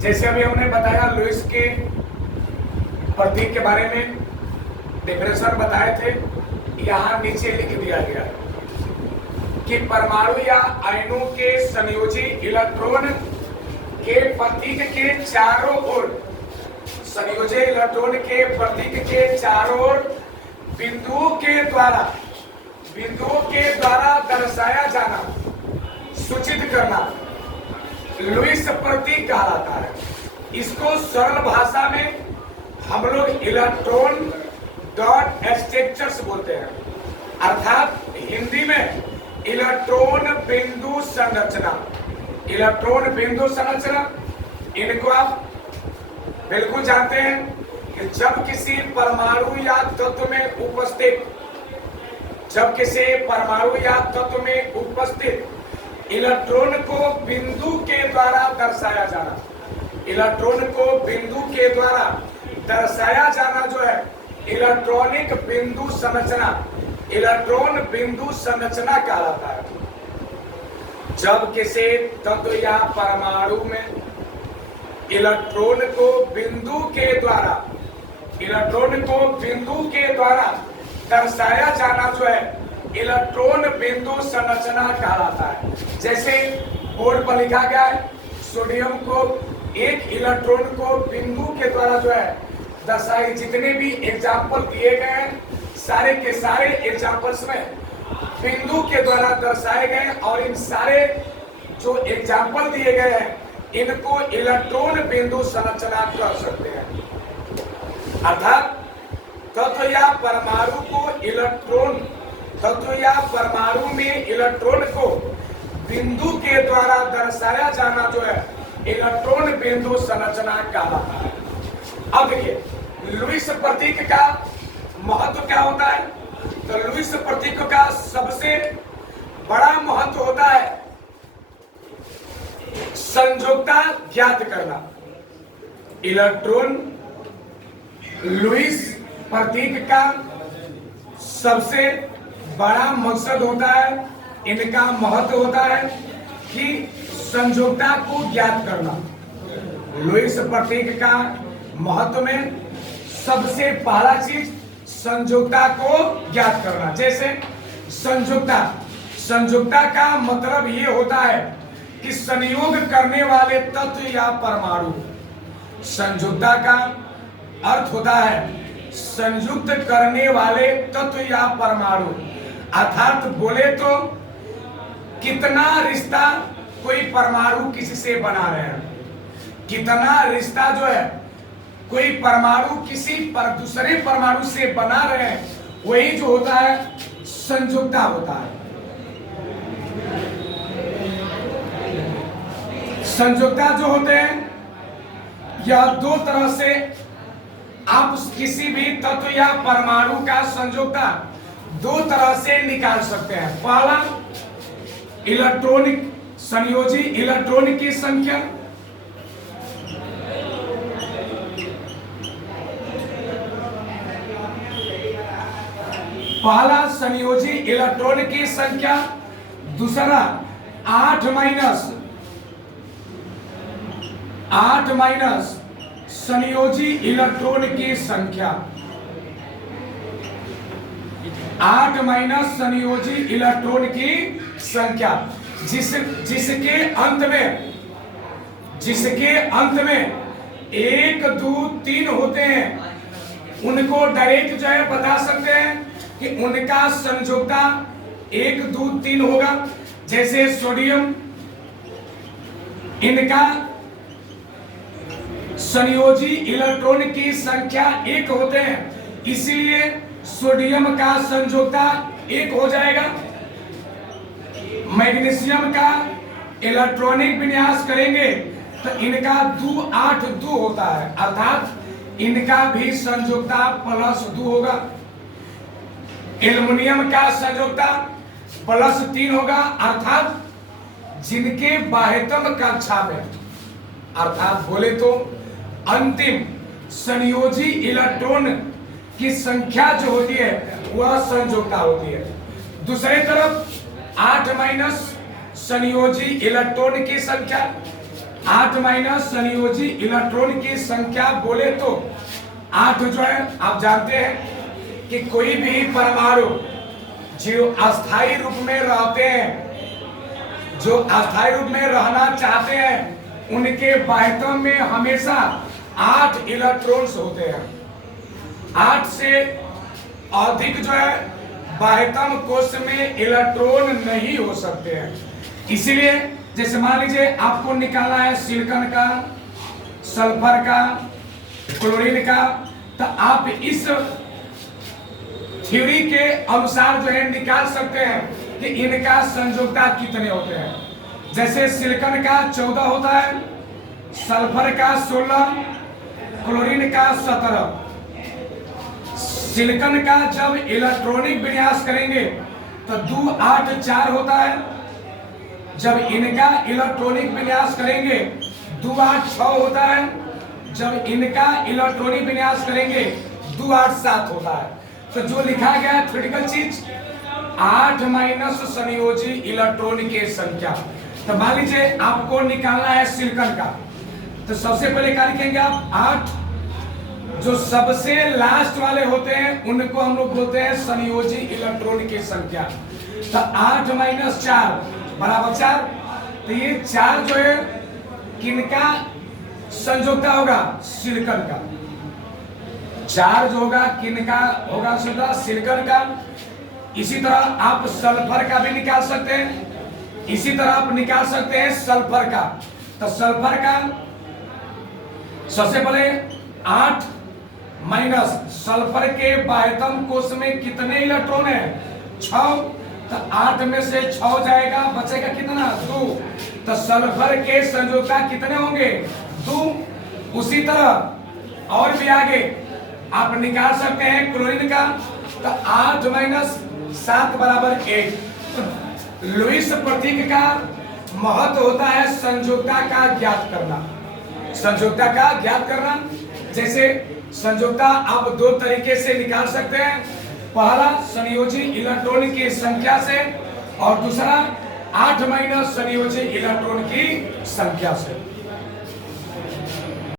जैसे अभी हमने बताया लुईस के प्रतीक के बारे में डेफिनेशन बताए थे, यहाँ नीचे लिख दिया गया कि परमाणु या अणु के संयोजी इलेक्ट्रॉन के प्रतीक के चारों ओर, संयोजी इलेक्ट्रॉन के प्रतीक के चारों ओर बिंदुओं के द्वारा दर्शाया जाना, सूचित करना लुईस प्रतीक कहलाता है। इसको सरल भाषा में हम लोग इलेक्ट्रॉन डॉट स्ट्रक्चर्स बोलते हैं, अर्थात हिंदी में इलेक्ट्रॉन बिंदु संरचना। इलेक्ट्रॉन बिंदु संरचना, इनको आप बिल्कुल जानते हैं कि जब किसी परमाणु या तत्व में उपस्थित इलेक्ट्रॉन को बिंदु के द्वारा दर्शाया जाना, इलेक्ट्रॉन को बिंदु के द्वारा दर्शाया जाना जो है इलेक्ट्रॉनिक बिंदु संरचना, इलेक्ट्रॉन बिंदु संरचना कहलाता है। जब किसी तत्व या परमाणु में इलेक्ट्रॉन को बिंदु के द्वारा दर्शाया जाना जो है इलेक्ट्रॉन बिंदु संरचना कहलाता है। जैसे बोर्ड पर लिखा गया है, सोडियम को एक इलेक्ट्रॉन को बिंदु के द्वारा जो है दर्शाए। जितने भी एग्जाम्पल दिए गए हैं सारे के सारे एग्जाम्पल्स में बिंदु के द्वारा दर्शाए गए, और इन सारे जो एग्जाम्पल दिए गए हैं इनको इलेक्ट्रॉन बिंदु संरचना कह सकते हैं। अर्थात तत्व या परमाणु में इलेक्ट्रॉन को बिंदु के द्वारा दर्शाया जाना जो है इलेक्ट्रॉन बिंदु संरचना कहलाता है। अब देखिए लुईस प्रतीक का महत्व क्या होता है, तो लुईस प्रतीक का सबसे बड़ा महत्व होता है संयोजकता ज्ञात करना। इलेक्ट्रॉन लुईस प्रतीक का सबसे बड़ा मकसद होता है, इनका महत्व होता है कि संयोजकता को ज्ञात करना। लुईस प्रतीक का महत्व में सबसे पहला चीज संयोजकता को ज्ञात करना। जैसे संयोजकता का मतलब ये होता है कि संयोग करने वाले तत्व या परमाणु। संयोजकता का अर्थ होता है संयुक्त करने वाले तत्व या परमाणु, अर्थात बोले तो कितना रिश्ता कोई परमाणु किसी से बना रहे हैं, कितना रिश्ता जो है कोई परमाणु किसी पर दूसरे परमाणु से बना रहे हैं, वही जो होता है संयोजकता होता है। संयोजकता जो होते हैं यह दो तरह से आप किसी भी तत्व या परमाणु का संयोजकता दो तरह से निकाल सकते हैं। पहला इलेक्ट्रॉनिक संयोजी इलेक्ट्रॉन की संख्या, पहला संयोजी इलेक्ट्रॉन की संख्या, दूसरा 8 माइनस संयोजी इलेक्ट्रॉन की संख्या, 8 माइनस संयोजी इलेक्ट्रॉन की संख्या, जिसके अंत में 1 2 3 होते हैं, उनको डायरेक्ट जो है बता सकते हैं कि उनका संयोजकता 1 2 3 होगा। जैसे सोडियम, इनका संयोजी इलेक्ट्रॉन की संख्या 1 होते हैं, इसलिए सोडियम का संयोजकता 1 हो जाएगा। मैग्नीशियम का इलेक्ट्रॉनिक विन्यास करेंगे तो इनका 2 8 2 होता है, अर्थात इनका भी संयोजकता +2 होगा। एल्युमिनियम का संयोजकता +3 होगा, अर्थात जिनके बाह्यतम कक्षा में, अर्थात बोले तो अंतिम संयोजी इलेक्ट्रॉन की संख्या जो होती है वह संयोजकता होती है। दूसरी तरफ 8 माइनस संयोजी इलेक्ट्रॉन की संख्या, 8 माइनस संयोजी इलेक्ट्रॉन की संख्या बोले तो 8 जो है आप जानते हैं कि कोई भी परमाणु जो अस्थायी रूप में रहते हैं, जो अस्थायी रूप में रहना चाहते हैं, उनके बाह्यतम में हमेशा 8 इलेक्ट्रॉन्स होते हैं। 8 से अधिक जो है बाह्यतम कोश में इलेक्ट्रॉन नहीं हो सकते हैं। इसलिए जैसे मान लीजिए आपको निकालना है सिलिकॉन का, सल्फर का, क्लोरीन का, तो आप इस थ्योरी के अनुसार जो है निकाल सकते हैं कि इनका संयोजकता कितने होते हैं। जैसे सिलिकॉन का 14 होता है, सल्फर का 16, क्लोरीन का 17। सिलिकॉन का जब इलेक्ट्रॉनिक विन्यास करेंगे तो 2 8 4 होता है। जब इनका इलेक्ट्रॉनिक विन्यास करेंगे 2 8 6 होता है। जब इनका इलेक्ट्रॉनिक विन्यास करेंगे 2 8 7 होता है। तो जो लिखा गया है थ्योरेटिकल चीज 8 माइनस संयोजी इलेक्ट्रॉन की संख्या। तो मान लीजिए आपको निकालना है सिलिकॉन का, तो सबसे पहले क्या लिखेंगे आप 8। जो सबसे लास्ट वाले होते हैं उनको हम लोग बोलते हैं संयोजी इलेक्ट्रॉन की संख्या। तो 8 माइनस 4 बराबर 4। तो ये 4 जो है किनका संयोजकता होगा? सिलिकॉन का। 4 जो होगा किनका होगा? सिलिकॉन का। इसी तरह आप सल्फर का भी निकाल सकते हैं। इसी तरह आप निकाल सकते हैं सल्फर का। तो सल्फर का सबसे पहले 8 माइनस सल्फर के बाह्यतम कोश में कितने इलेक्ट्रॉन है? 6। तो 8 में से 6 जाएगा, बचेगा कितना? 2। तो सल्फर के संयोजकता कितने होंगे? 2। उसी तरह और भी आगे आप निकाल सकते हैं क्लोरीन का। तो 8 माइनस 7 बराबर 1। तो लुईस प्रतीक का महत्व होता है संयोजकता का ज्ञात करना। संयोजकता का ज्ञात करना, जैसे संयोजकता आप 2 तरीके से निकाल सकते हैं। पहला संयोजी इलेक्ट्रॉन की संख्या से और दूसरा 8 माइनस संयोजी इलेक्ट्रॉन की संख्या से।